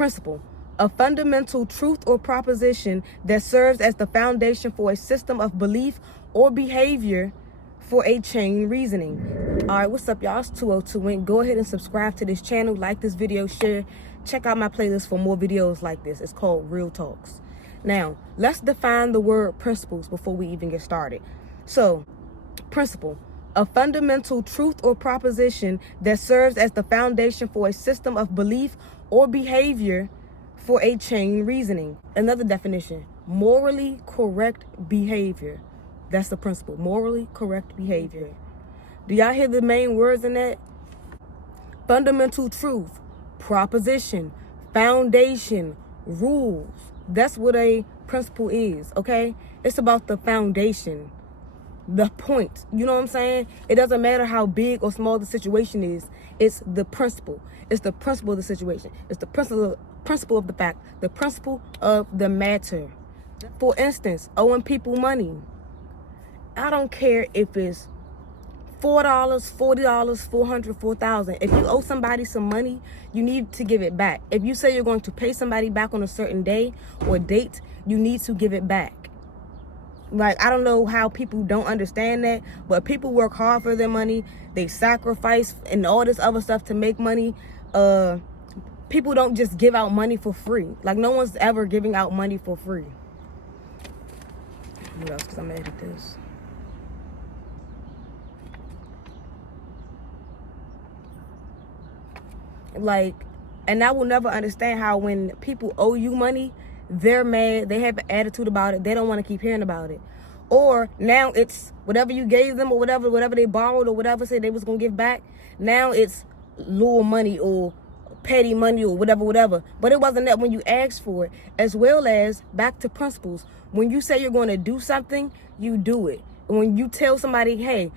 Principle, a fundamental truth or proposition that serves as the foundation for a system of belief or behavior for a chain reasoning. All right, what's up, y'all? It's 202 Wink. Go ahead and subscribe to this channel, like this video, share. Check out my playlist for more videos like this. It's called Real Talks. Now, let's define the word principles before we even get started. So, principle, a fundamental truth or proposition that serves as the foundation for a system of belief or behavior for a chain reasoning. Another definition, morally correct behavior. That's the principle, morally correct behavior. Do y'all hear the main words in that? Fundamental truth, proposition, foundation, rules. That's what a principle is, okay? It's about the foundation, the point. You know what I'm saying? It doesn't matter how big or small the situation is. It's the principle. It's the principle of the situation. It's the principle of the fact, the principle of the matter. For instance, owing people money. I don't care if it's $4, $40, $400, $4,000. If you owe somebody some money, you need to give it back. If you say you're going to pay somebody back on a certain day or date, you need to give it back. Like, I don't know how people don't understand that, but people work hard for their money. They sacrifice and all this other stuff to make money. People don't just give out money for free. Like, no one's ever giving out money for free. What else? Because I'm mad at this. Like, and I will never understand how when people owe you money, they're mad, they have an attitude about it, they don't want to keep hearing about it. Or now it's whatever you gave them or whatever they borrowed or whatever said they was going to give back, now it's little money or petty money or whatever. But it wasn't that when you asked for it. As well as, back to principles, when you say you're going to do something, you do it. When you tell somebody, hey,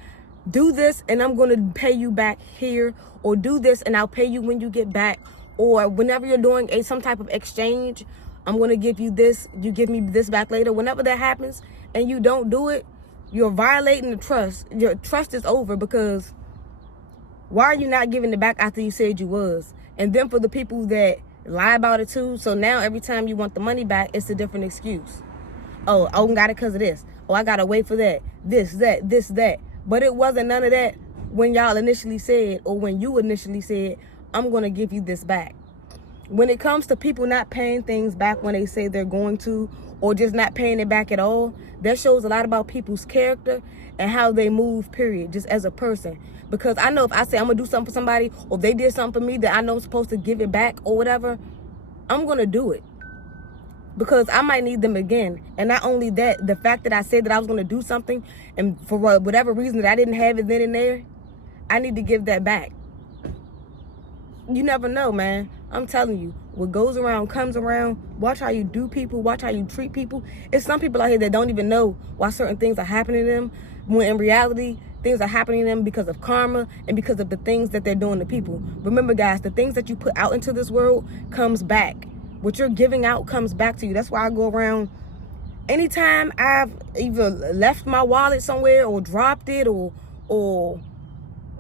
do this and I'm going to pay you back here, or do this and I'll pay you when you get back, or whenever you're doing some type of exchange, I'm going to give you this, you give me this back later. Whenever that happens and you don't do it, you're violating the trust. Your trust is over, because why are you not giving it back after you said you was? And then for the people that lie about it too, so now every time you want the money back, it's a different excuse. Oh, I got it because of this. Oh, I got to wait for that. This, that. But it wasn't none of that when y'all initially said, or when you initially said, I'm going to give you this back. When it comes to people not paying things back when they say they're going to, or just not paying it back at all, that shows a lot about people's character and how they move, period, just as a person. Because I know if I say I'm going to do something for somebody, or if they did something for me that I know I'm supposed to give it back or whatever, I'm going to do it. Because I might need them again. And not only that, the fact that I said that I was going to do something, and for whatever reason that I didn't have it then and there, I need to give that back. You never know, man. I'm telling you, what goes around comes around. Watch how you do people. Watch how you treat people. It's some people out here that don't even know why certain things are happening to them, when in reality, things are happening to them because of karma and because of the things that they're doing to people. Remember, guys, the things that you put out into this world comes back. What you're giving out comes back to you. That's why I go around. Anytime I've either left my wallet somewhere or dropped it or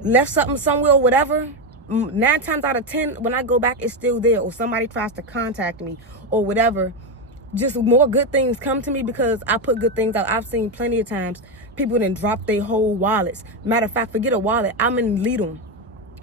left something somewhere or whatever, 9 times out of 10, when I go back, it's still there, or somebody tries to contact me or whatever. Just more good things come to me because I put good things out. I've seen plenty of times people didn't drop their whole wallets. Matter of fact, forget a wallet. I'm in Lidl.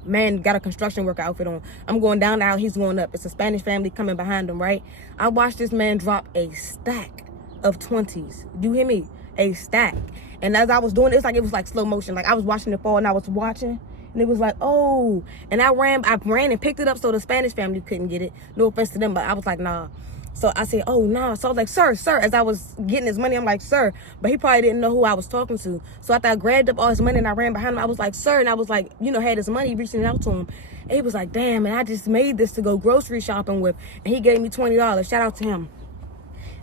Man got a construction worker outfit on. I'm going down the aisle, he's going up. It's a Spanish family coming behind him, right? I watched this man drop a stack of 20s. Do you hear me? A stack. And as I was doing it, it was like slow motion. Like I was watching it fall and I was watching, and it was like, oh. And I ran and picked it up so the Spanish family couldn't get it. No offense to them, but I was like, nah. So I said, oh, no. So I was like, sir. As I was getting his money, I'm like, sir. But he probably didn't know who I was talking to. So after I grabbed up all his money and I ran behind him, I was like, sir. And I was like, had his money, reaching out to him. And he was like, damn, and I just made this to go grocery shopping with. And he gave me $20. Shout out to him.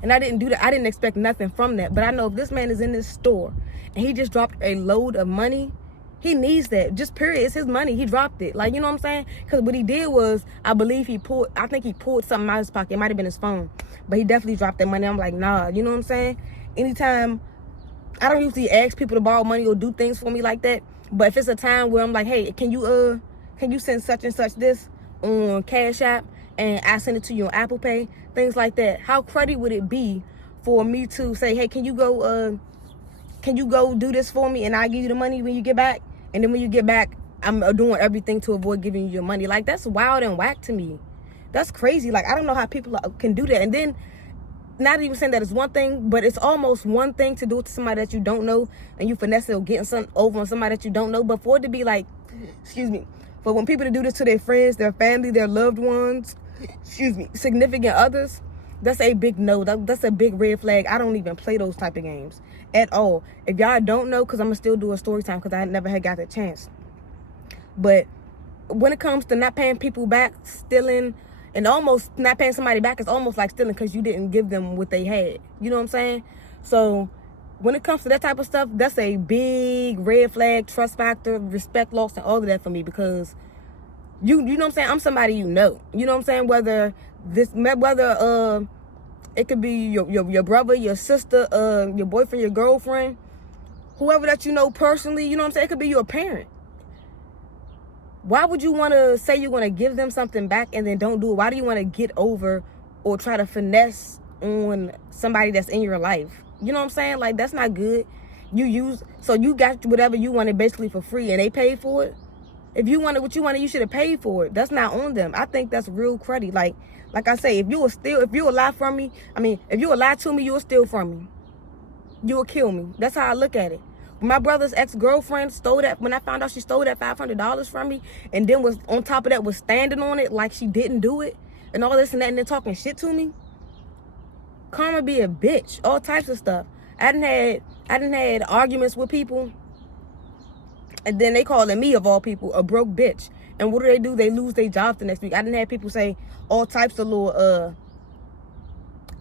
And I didn't do that. I didn't expect nothing from that. But I know if this man is in this store and he just dropped a load of money, he needs that. Just period. It's his money. He dropped it. Like, you know what I'm saying? Because what he did was, I think he pulled something out of his pocket. It might have been his phone. But he definitely dropped that money. I'm like, nah, you know what I'm saying? Anytime, I don't usually ask people to borrow money or do things for me like that. But if it's a time where I'm like, hey, can you send such and such this on Cash App? and I send it to you on Apple Pay, things like that. How cruddy would it be for me to say, hey, can you go do this for me and I give you the money when you get back? And then when you get back, I'm doing everything to avoid giving you your money. Like, that's wild and whack to me. That's crazy. Like, I don't know how people can do that. And then, not even saying that it's one thing, but it's almost one thing to do it to somebody that you don't know and you finesse it or getting something over on somebody that you don't know. But for it to be like, for when people to do this to their friends, their family, their loved ones, significant others, that's a big no. That's a big red flag. I don't even play those type of games at all. If y'all don't know, because I'm going to still do a story time because I never had got that chance. But when it comes to not paying people back, stealing, and almost not paying somebody back, is almost like stealing because you didn't give them what they had. You know what I'm saying? So when it comes to that type of stuff, that's a big red flag, trust factor, respect loss, and all of that for me, because you know what I'm saying? I'm somebody you know. You know what I'm saying? Whether it could be your brother, your sister, your boyfriend, your girlfriend, whoever that you know personally, you know what I'm saying? It could be your parent. Why would you want to say you're going to give them something back and then don't do it? Why do you want to get over or try to finesse on somebody that's in your life? You know what I'm saying? Like, that's not good. So you got whatever you wanted basically for free and they paid for it. If you wanted what you wanted, you should have paid for it. That's not on them. I think that's real cruddy. Like I say, if you will lie from me, if you will lie to me, you will steal from me. You will kill me. That's how I look at it. My brother's ex-girlfriend stole that. When I found out she stole that $500 from me, and then was on top of that was standing on it like she didn't do it, and all this and that, and then talking shit to me. Karma be a bitch. All types of stuff. I done had arguments with people, and then they calling me, of all people, a broke bitch. And what do? They lose their jobs the next week. I done had people say all types of little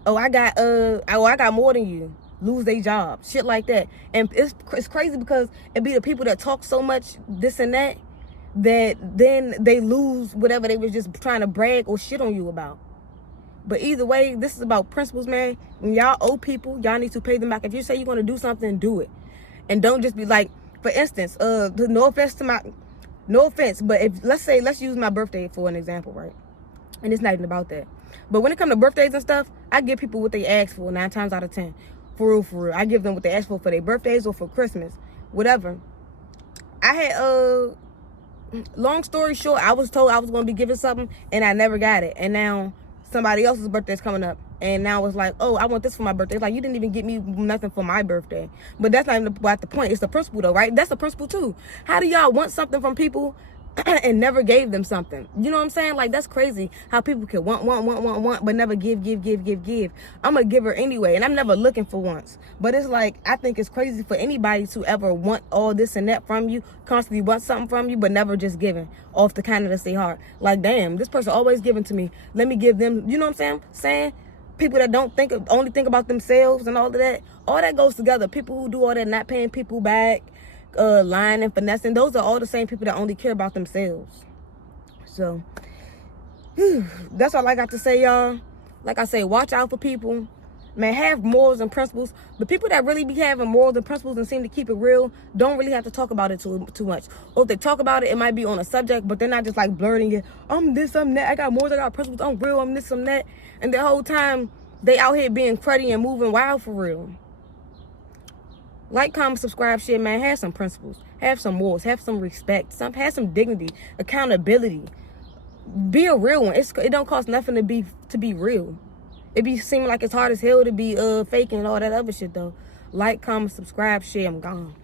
I got more than you. Lose their job, shit like that. And it's crazy because it be the people that talk so much this and that then they lose whatever they was just trying to brag or shit on you about. But either way, this is about principles, man. When y'all owe people, y'all need to pay them back. If you say you're going to do something, do it. And don't just be like, for instance, no offense, but let's use my birthday for an example, right? And it's not even about that. But when it comes to birthdays and stuff, I give people what they ask for 9 times out of 10. For real. I give them what they ask for their birthdays or for Christmas, whatever. I had, long story short, I was told I was going to be given something and I never got it. And now somebody else's birthday is coming up. And now it's like, oh, I want this for my birthday. It's like, you didn't even get me nothing for my birthday. But that's not even about the point. It's the principle though, right? That's the principle too. How do y'all want something from people and never gave them something? You know what I'm saying? Like, that's crazy how people can want, but never give. I'm a giver anyway, and I'm never looking for once. But it's like, I think it's crazy for anybody to ever want all this and that from you, constantly want something from you, but never just giving off the kindness of their heart. Like, damn, this person always giving to me. Let me give them, you know what I'm saying? People that only think about themselves and all of that. All that goes together. People who do all that, not paying people back, lying and finessing, those are all the same people that only care about themselves. So that's all I got to say, y'all. Like I say, watch out for people, man. Have morals and principles. The people that really be having morals and principles and seem to keep it real don't really have to talk about it too much. Or if they talk about it, it might be on a subject, but they're not just like blurting it. I'm this, I'm that, I got morals, I got principles, I'm real, I'm this, I'm that. And the whole time they out here being cruddy and moving wild for real. Like, comment, subscribe, share, man. Have some principles. Have some morals. Have some respect. Have some dignity. Accountability. Be a real one. It don't cost nothing to be real. It be seeming like it's hard as hell to be faking and all that other shit though. Like, comment, subscribe, share. I'm gone.